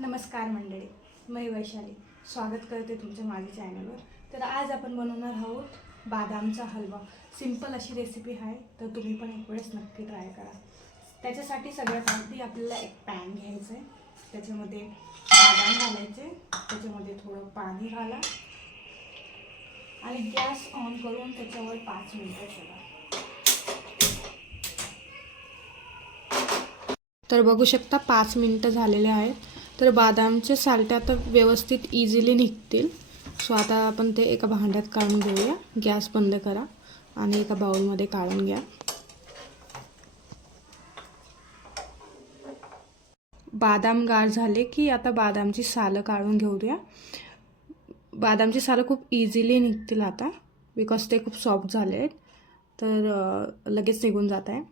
नमस्कार मंडळी, मी वैशाली स्वागत करते तुमच्या माझ्या चॅनलवर. तर आज आपण बनवणार आहोत बदामचा हलवा. सिंपल अशी रेसिपी आहे, तर तुम्ही पण एक वेळेस नक्की ट्राय करा. त्याच्यासाठी सगळ्यात आधी आपल्याला एक पॅन घ्यायचं आहे, त्याच्यामध्ये बदाम घालायचे, त्याच्यामध्ये थोडं पाणी घाला आणि गॅस ऑन करून त्याच्यावर 5 मिनिटं ठेवा. तर बघू शकता 5 मिनिटं झालेले आहेत. तर बदामचे साल्टे आता व्यवस्थित इझिली निघतील. सो आता आपण ते एका भांड्यात काढून घेऊया. गॅस बंद करा आणि एका बाउलमध्ये काढून घ्या. बदाम गार झाले की आता बदामची सालं काढून घेऊया. बदामची सालं खूप इझिली निघतील आता, बिकॉज ते खूप सॉफ्ट झाले आहेत, तर लगेच निघून जात आहे.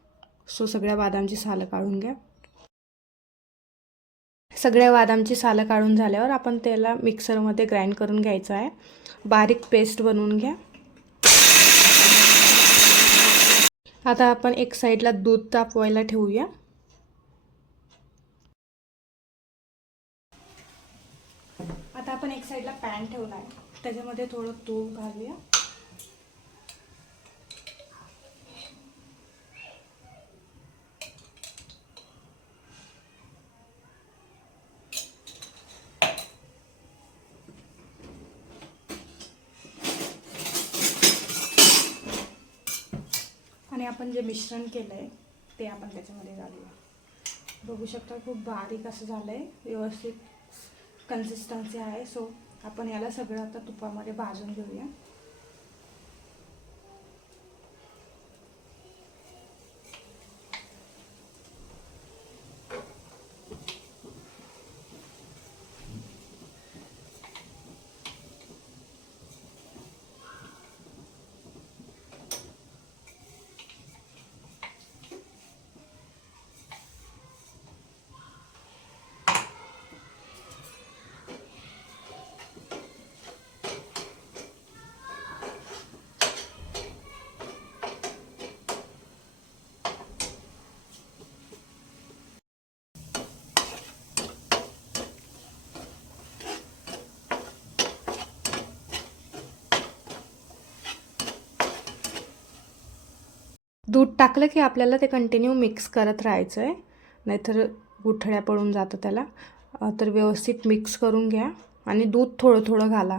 सो सगळ्या बदामची सालं काढून घ्या. सगळ्या बदामची सालं काढून झाल्यावर आपण त्याला मिक्सरमध्ये ग्राइंड करून घ्यायचं आहे. बारीक पेस्ट बनवून घ्या. आता आपण एक साईडला दूध तापवायला ठेवूया. आता आपण एक साईडला पॅन ठेवला आहे, त्याच्यामध्ये थोडं तूप घालूया. आणि आपण जे मिश्रण केलं आहे ते आपण त्याच्यामध्ये घालूया. बघू शकता खूप बारीक असं झालं आहे, व्यवस्थित कन्सिस्टन्सी आहे. सो आपण याला सगळं आता तुपामध्ये भाजून घेऊया. दूध टाकलं की आपल्याला ते कंटिन्यू मिक्स करत राहायचं आहे, नाहीतर गुठळ्या पडून जातं त्याला. तर व्यवस्थित मिक्स करून घ्या आणि दूध थोडं थोडं घाला.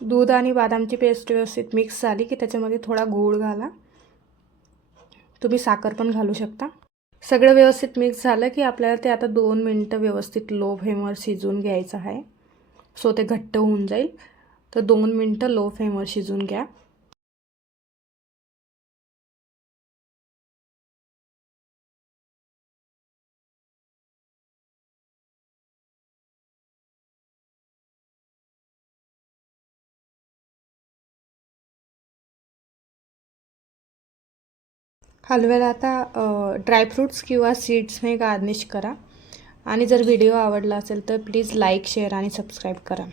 दूध आणि बदामची पेस्ट व्यवस्थित मिक्स झाली की त्याच्यामध्ये थोडा गूळ घाला. तुम्ही साखर पण घालू शकता. सगळं व्यवस्थित मिक्स झालं की आपल्याला ते आता 2 मिनिटं व्यवस्थित लो फ्लेमवर शिजवून घ्यायचं आहे. सो ते घट्ट होऊन जाईल. तर 2 मिनिटं लो फ्लेमवर शिजवून घ्या. हलव्याला आता ड्रायफ्रूट्स किंवा सीड्सने गार्निश करा. आणि जर व्हिडिओ आवडला असेल तर प्लीज लाईक, शेअर आणि सबस्क्राईब करा.